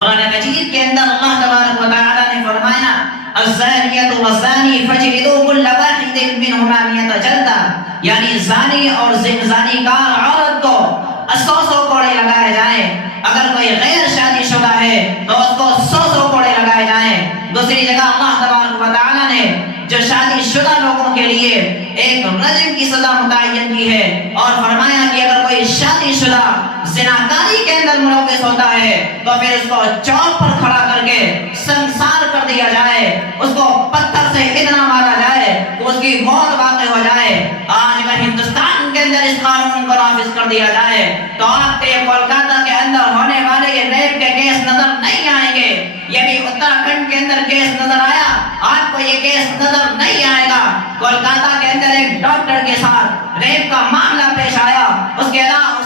قرآن مجید کے اندر اللہ تبارک و تعالی نے فرمایا الزانیۃ والزانی فاجلدوا كل واحد منهما 100 جلدہ، یعنی زانی اور زانی کار عورت کو 100 کوڑے لگائے جائیں، اگر کوئی غیر شادی شدہ ہے تو اس کو 100 کوڑے لگائے جائیں۔ دوسری جگہ اللہ تبارک و تعالی نے جو شادی شدہ لوگوں کے لیے ایک رجم کی سزا متعین کی ہے اور فرمایا کہ اگر کوئی شادی شدہ زناکاری کے اندر ملوث ہوتا ہے تو پھر اس کو چوک پر کھڑا کر کے سنسار کر دیا جائے، اس کو پتھر سے اتنا مارا جائے کہ اس کی موت واقع ہو جائے۔ آج اگر ہندوستان کے اندر اس قانون کو نافذ کر دیا جائے تو آپ کے کولکاتہ کے اندر ہونے والے یہ ریپ کے کیس نظر نہیں آئیں گے، یہ بھی اتراکھنڈ کے اندر کیس نظر آیا، آپ کو یہ کیس نظر نہیں آئے گا۔ کولکاتہ کے اندر ایک ڈاکٹر کے ساتھ ریپ کا معاملہ پیش آیا، اس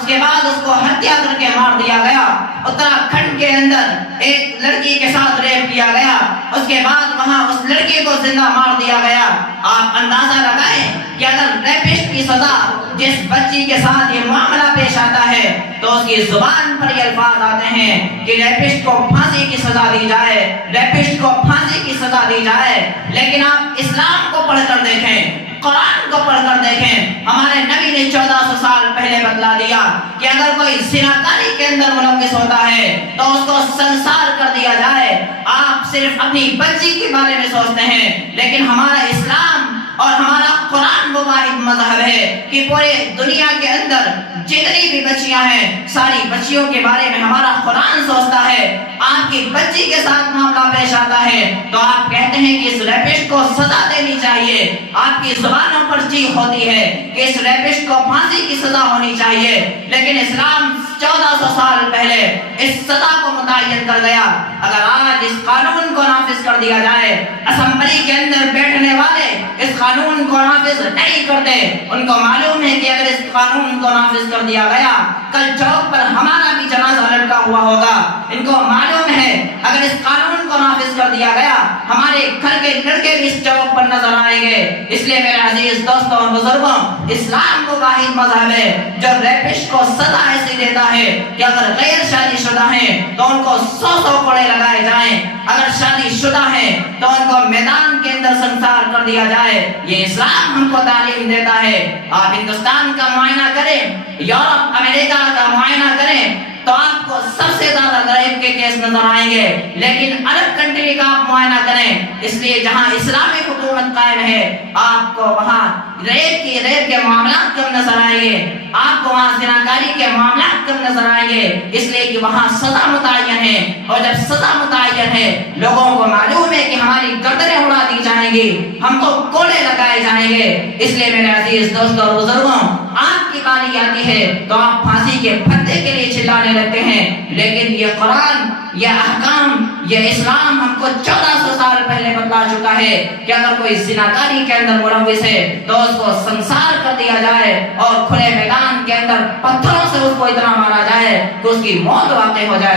کے بعد اس کو ہتیا کر کے مار دیا گیا۔ اتراکھنڈ کے اندر ایک لڑکی کے ساتھ ریپ کیا گیا، اس کے بعد وہاں اس لڑکی کو زندہ مار دیا گیا۔ آپ اندازہ لگائیں کہ اگر ریپسٹ کی سزا جس بچی کے ساتھ یہ معاملہ پیش آتا ہے تو اس کی زبان پر یہ الفاظ آتے ہیں کہ ریپسٹ کو پھانسی کی سزا دی جائے، ریپسٹ کو پھانسی کی سزا دی جائے۔ لیکن آپ اسلام کو پڑھ کر دیکھیں، قرآن کو پڑھ کر دیکھیں، ہمارے نبی نے 1400 سال پہلے بتلا دیا کہ اگر کوئی زناکاری کے اندر ملوث ہوتا ہے تو اس کو سنسار کر دیا جائے۔ آپ صرف اپنی بچی کے بارے میں سوچتے ہیں، لیکن ہمارا اسلام اور ہمارا قرآن وہ واحد مذہب ہے کہ پورے دنیا کے اندر جتنی بھی بچیاں ہیں ساری بچیوں کے بارے میں ہمارا قرآن سوچتا ہے۔ آپ کی بچی کے ساتھ معاملہ پیش آتا ہے تو آپ کہتے ہیں کہ اس ریپسٹ کو سزا دینی چاہیے، آپ کی زبانوں پر چیخ ہوتی ہے کہ اس ریپسٹ کو پھانسی کی سزا ہونی چاہیے، لیکن اسلام 1400 سال پہلے اس سزا کو متعین کر گیا۔ اگر آج اس قانون کو نافذ کر دیا جائے، اسمبلی کے اندر بیٹھنے والے اس قانون کو نافذ نہیں کرتے، ان کو معلوم ہے کہ اگر اس قانون کو نافذ کر دیا گیا کل چوک پر ہمارا بھی جنازہ لٹکا ہوا ہوگا۔ ان کو معلوم ہے اگر اس قانون کو نافذ کر دیا گیا ہمارے گھر کے لڑکے بھی اس چوک پر نظر آئیں گے۔ اس لیے میرے عزیز دوستوں اور بزرگوں، اسلام وہ واحد مذہب ہے جو ریپسٹ کو سزا ایسی دیتا ہے کہ اگر غیر شادی شدہ ہیں تو ان کو 100 کوڑے لگائے جائیں، اگر شادی شدہ ہیں تو ان کو میدان کے اندر سنسار کر دیا جائے۔ یہ اسلام ہم کو تعلیم دیتا ہے۔ آپ ہندوستان کا معائنہ کریں، یورپ امریکہ کا معائنہ کریں تو آپ کو سب سے زیادہ ریپ کے کیس نظر آئیں گے، لیکن عرب کنٹری کا آپ معائنہ کریں، اس لیے جہاں اسلامی حکومت قائم ہے آپ کو وہاں ریپ کے معاملات کم نظر آئیں گے، آپ کو وہاں زناکاری کے معاملات کم نظر آئیں گے، اس لیے کہ وہاں سزا متعین ہے، اور جب سزا متعین ہے لوگوں کو معلوم ہے کہ ہماری گردنیں اڑا دی جائیں گی، ہم کو کوڑے لگائے جائیں گے۔ اس لیے میرے عزیز دوستوں اور بزرگوں، آپ کی باری آتی ہے تو آپ پھانسی کے پھندے کے لیے چلانے لگتے ہیں، لیکن یہ قرآن، یہ احکام، یہ اسلام ہم کو 1400 سال پہلے بتلا چکا ہے کہ اگر کوئی زناکاری کے اندر ملوث ہے تو اس کو سنسار کر دیا جائے اور کھلے میدان کے اندر پتھروں سے اس کو اتنا مارا جائے کہ اس کی موت واقع ہو جائے۔